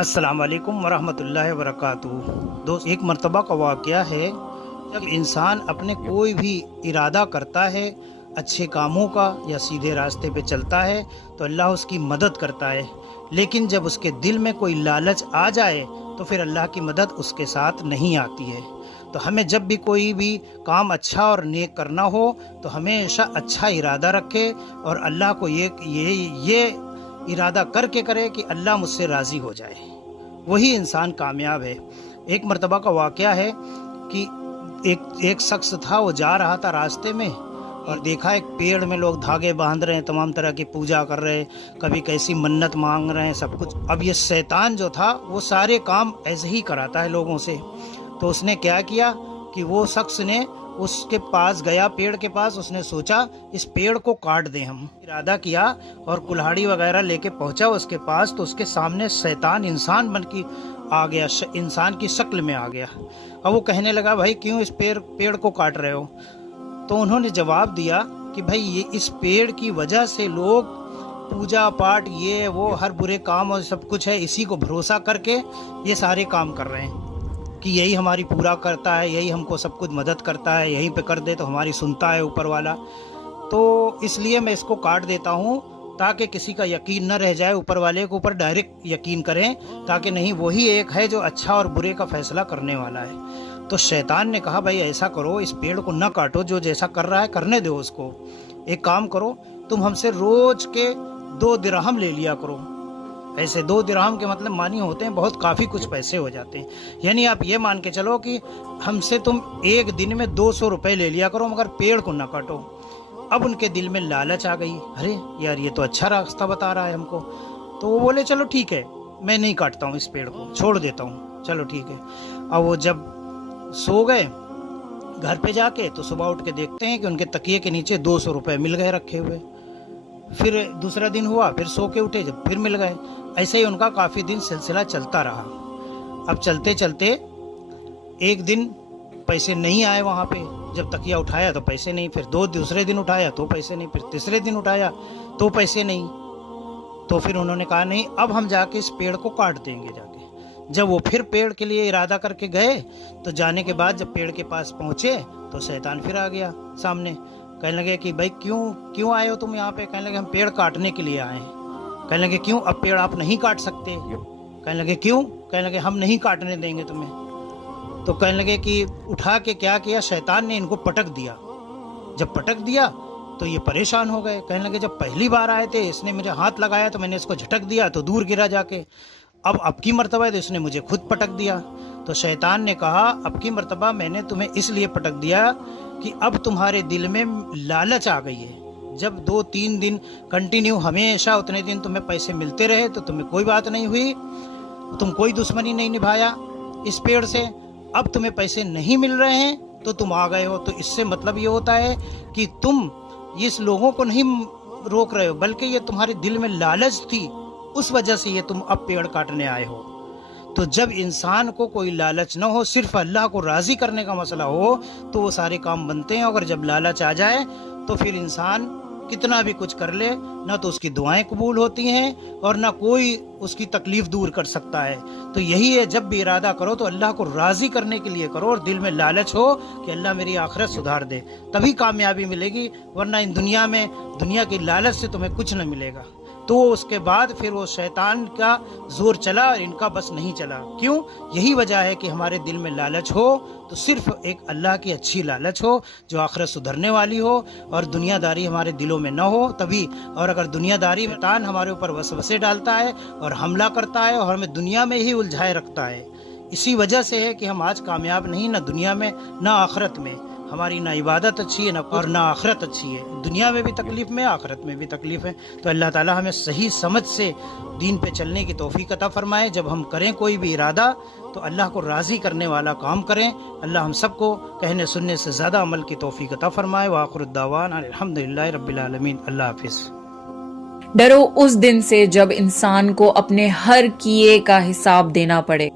अस्सलाम वालेकुम वरहमतुल्लाहि वबरकातुहू। दोस्त, एक मर्तबा का वाक़या है, जब इंसान अपने कोई भी इरादा करता है अच्छे कामों का या सीधे रास्ते पे चलता है तो अल्लाह उसकी मदद करता है। लेकिन जब उसके दिल में कोई लालच आ जाए तो फिर अल्लाह की मदद उसके साथ नहीं आती है। तो हमें जब भी कोई भी काम अच्छा और नेक करना हो तो हमेशा अच्छा इरादा रखे और अल्लाह को ये इरादा करके करे कि अल्लाह मुझसे राज़ी हो जाए, वही इंसान कामयाब है। एक मर्तबा का वाक़या है कि एक शख्स था, वो जा रहा था रास्ते में और देखा एक पेड़ में लोग धागे बांध रहे हैं, तमाम तरह की पूजा कर रहे हैं, कभी कैसी मन्नत मांग रहे हैं, सब कुछ। अब ये शैतान जो था वो सारे काम ऐसे ही कराता है लोगों से। तो उसने क्या किया कि वो शख्स ने उसके पास गया, पेड़ के पास। उसने सोचा इस पेड़ को काट दें हम। इरादा किया और कुल्हाड़ी वगैरह लेके पहुंचा उसके पास, तो उसके सामने शैतान इंसान बन के आ गया, इंसान की शक्ल में आ गया। अब वो कहने लगा, भाई क्यों इस पेड़ को काट रहे हो? तो उन्होंने जवाब दिया कि भाई ये इस पेड़ की वजह से लोग पूजा पाठ ये वो हर बुरे काम और सब कुछ है, इसी को भरोसा करके ये सारे काम कर रहे हैं कि यही हमारी पूरा करता है, यही हमको सब कुछ मदद करता है, यहीं पे कर दे तो हमारी सुनता है ऊपर वाला। तो इसलिए मैं इसको काट देता हूँ ताकि किसी का यकीन न रह जाए, ऊपर वाले के ऊपर डायरेक्ट यकीन करें, ताकि नहीं वही एक है जो अच्छा और बुरे का फैसला करने वाला है। तो शैतान ने कहा, भाई ऐसा करो, इस पेड़ को न काटो, जो जैसा कर रहा है करने दो उसको। एक काम करो, तुम हमसे रोज के 2 दिरहम ले लिया करो। ऐसे 2 दिरहम के मतलब मानी होते हैं बहुत, काफ़ी कुछ पैसे हो जाते हैं। यानी आप ये मान के चलो कि हमसे तुम एक दिन में 200 रुपये ले लिया करो, मगर पेड़ को ना काटो। अब उनके दिल में लालच आ गई, अरे यार ये तो अच्छा रास्ता बता रहा है हमको। तो वो बोले, चलो ठीक है, मैं नहीं काटता हूँ, इस पेड़ को छोड़ देता हूँ, चलो ठीक है। अब वो जब सो गए घर पे जाके, तो सुबह उठ के देखते हैं कि उनके तकिए के नीचे 200 रुपये मिल गए रखे हुए। फिर दूसरा दिन हुआ, फिर सो के उठे, जब फिर मिल गए। ऐसे ही उनका काफ़ी दिन सिलसिला चलता रहा। अब चलते चलते एक दिन पैसे नहीं आए वहाँ पे। जब तकिया उठाया तो पैसे नहीं, फिर दूसरे दिन उठाया तो पैसे नहीं, फिर तीसरे दिन उठाया तो पैसे नहीं। तो फिर उन्होंने कहा, नहीं अब हम जाके इस पेड़ को काट देंगे जाके। जब वो फिर पेड़ के लिए इरादा करके गए, तो जाने के बाद जब पेड़ के पास पहुँचे तो शैतान फिर आ गया सामने। कहने लगे कि भाई क्यों आए हो तुम यहाँ पे? कहने लगे, हम पेड़ काटने के लिए आए हैं। कहने लगे, क्यों, अब पेड़ आप नहीं काट सकते? कहने लगे, क्यों? कहने लगे, हम नहीं काटने देंगे तुम्हें। तो कहने लगे कि उठा के क्या किया, शैतान ने इनको पटक दिया। जब पटक दिया तो ये परेशान हो गए। कहने लगे, जब पहली बार आए थे इसने मुझे हाथ लगाया तो मैंने इसको झटक दिया तो दूर गिरा जाके, अब की मर्तबा है तो इसने मुझे खुद पटक दिया। तो शैतान ने कहा, अब की मर्तबा मैंने तुम्हें इसलिए पटक दिया कि अब तुम्हारे दिल में लालच आ गई है। जब 2-3 दिन कंटिन्यू हमेशा उतने दिन तुम्हें पैसे मिलते रहे तो तुम्हें कोई बात नहीं हुई, तुम कोई दुश्मनी नहीं निभाया इस पेड़ से। अब तुम्हें पैसे नहीं मिल रहे हैं तो तुम आ गए हो। तो इससे मतलब ये होता है कि तुम इस लोगों को नहीं रोक रहे हो, बल्कि ये तुम्हारे दिल में लालच थी, उस वजह से ये तुम अब पेड़ काटने आए हो। तो जब इंसान को कोई लालच न हो, सिर्फ अल्लाह को राज़ी करने का मसला हो, तो वो सारे काम बनते हैं। अगर जब लालच आ जाए तो फिर इंसान कितना भी कुछ कर ले, ना तो उसकी दुआएं कबूल होती हैं और ना कोई उसकी तकलीफ दूर कर सकता है। तो यही है, जब भी इरादा करो तो अल्लाह को राज़ी करने के लिए करो और दिल में लालच हो कि अल्लाह मेरी आखिरत सुधार दे, तभी कामयाबी मिलेगी। वरना इन दुनिया में दुनिया की लालच से तुम्हें कुछ न मिलेगा। तो उसके बाद फिर वो शैतान का जोर चला और इनका बस नहीं चला। क्यों? यही वजह है कि हमारे दिल में लालच हो तो सिर्फ एक अल्लाह की अच्छी लालच हो जो आखिरत सुधरने वाली हो, और दुनियादारी हमारे दिलों में न हो तभी। और अगर दुनियादारी शैतान हमारे ऊपर वसवसे डालता है और हमला करता है और हमें दुनिया में ही उलझाए रखता है, इसी वजह से है कि हम आज कामयाब नहीं, ना दुनिया में ना आखिरत में। हमारी ना इबादत अच्छी है और ना आखिरत अच्छी है। दुनिया में भी तकलीफ़ में, आखिरत में भी तकलीफ़ है। तो अल्लाह ताला हमें सही समझ से दीन पे चलने की तौफीक अता फरमाए। जब हम करें कोई भी इरादा तो अल्लाह को राज़ी करने वाला काम करें। अल्लाह हम सबको कहने सुनने से ज़्यादा अमल की तौफीक अता फरमाए। व आखिर दावाना अल्हम्दुलिल्लाहि रब्बिल आलमीन। अल्लाह हाफिज़। डरो उस दिन से जब इंसान को अपने हर किए का हिसाब देना पड़े।